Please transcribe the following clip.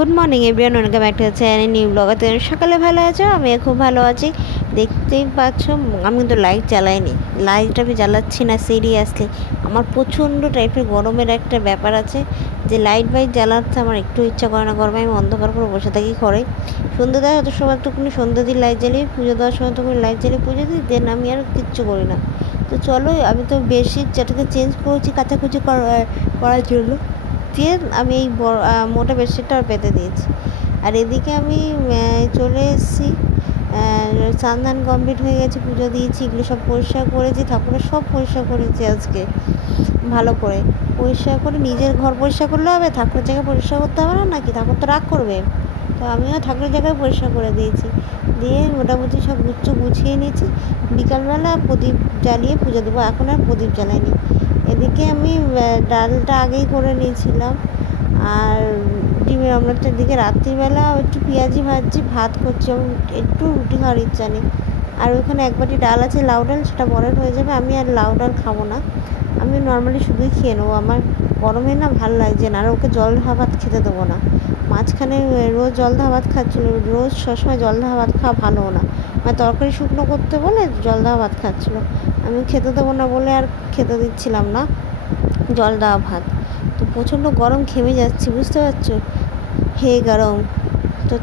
Good morning everyone, welcome back to the channel new ব্লগে। তো সকালে ভালো আছো? আমি খুব ভালো আছি। দেখতেই পাচ্ছ আমি কিন্তু লাইট জ্বালাইনি, লাইট আমি জ্বালাচ্ছি না সিরিয়াসলি। আমার প্রচণ্ড টাইপের গরমের একটা ব্যাপার আছে যে লাইট জ্বালাতে আমার একটু ইচ্ছা করে না। গরমে আমি অন্ধকার করে বসে থাকি ঘরে। সন্ধ্যা দেওয়া হয়তো সময় একটুকুনি সন্ধ্যা দিয়ে লাইট জ্বালিয়ে, পুজো দেওয়ার সময় তখন লাইট জ্বালিয়ে পুজো দিই, দেন আমি আর কিচ্ছু করি না। তো চলো, আমি তো বেশি যেটাকে চেঞ্জ করেছি কাচাকুচি করার জন্য, দিয়ে আমি এই মোটা বেডশিটটা পেতে দিয়েছি। আর এদিকে আমি চলে এসেছি, স্নান কমপ্লিট হয়ে গেছে, পুজো দিয়েছি, এগুলো সব পরিষ্কার করেছি, ঠাকুরের সব পরিষ্কার করেছি আজকে ভালো করে। পরিষ্কার করে নিজের ঘর পরিষ্কার করলে হবে, ঠাকুরের জায়গায় পরিষ্কার করতে হবে না নাকি? ঠাকুর তো রাগ করবে। তো আমিও ঠাকুরের জায়গায় পরিষ্কার করে দিয়েছি, দিয়ে মোটামুটি সব গুছিয়ে নিয়েছি। বিকালবেলা প্রদীপ জ্বালিয়ে পুজো দেবো, এখন আর প্রদীপ জ্বালাইনি। এদিকে আমি ডালটা আগেই করে নিয়েছিলাম, আর ডিমের অমলেটটার দিকে রাত্রিবেলা একটু পেঁয়াজি ভাজছি, ভাত করছি, একটু রুটি খাওয়ার ইচ্ছা নেই। আর ওইখানে এক বাটি ডাল আছে, লাউ ডাল, সেটা পরের হয়ে যাবে। আমি আর লাউ ডাল খাবো না, আমি নর্মালি শুধুই খেয়ে নেবো। আমার গরমে না ভালো লাগছে না, আর ওকে জল ঢাকা ভাত খেতে দেবো না। মাঝখানে রোজ জল ঢাকা ভাত খাচ্ছিলো, রোজ সবসময় জল ঢাকা ভাত খাওয়া ভালো না, মানে তরকারি শুকনো করতে বলে জল ঢাকা ভাত খাচ্ছিলো। আমি খেতে দেবো না বলে আর খেতে দিচ্ছিলাম না জল দেওয়া ভাত। তো প্রচণ্ড গরম, ঘেমে যাচ্ছি, বুঝতে পারছো? হে গরম। তো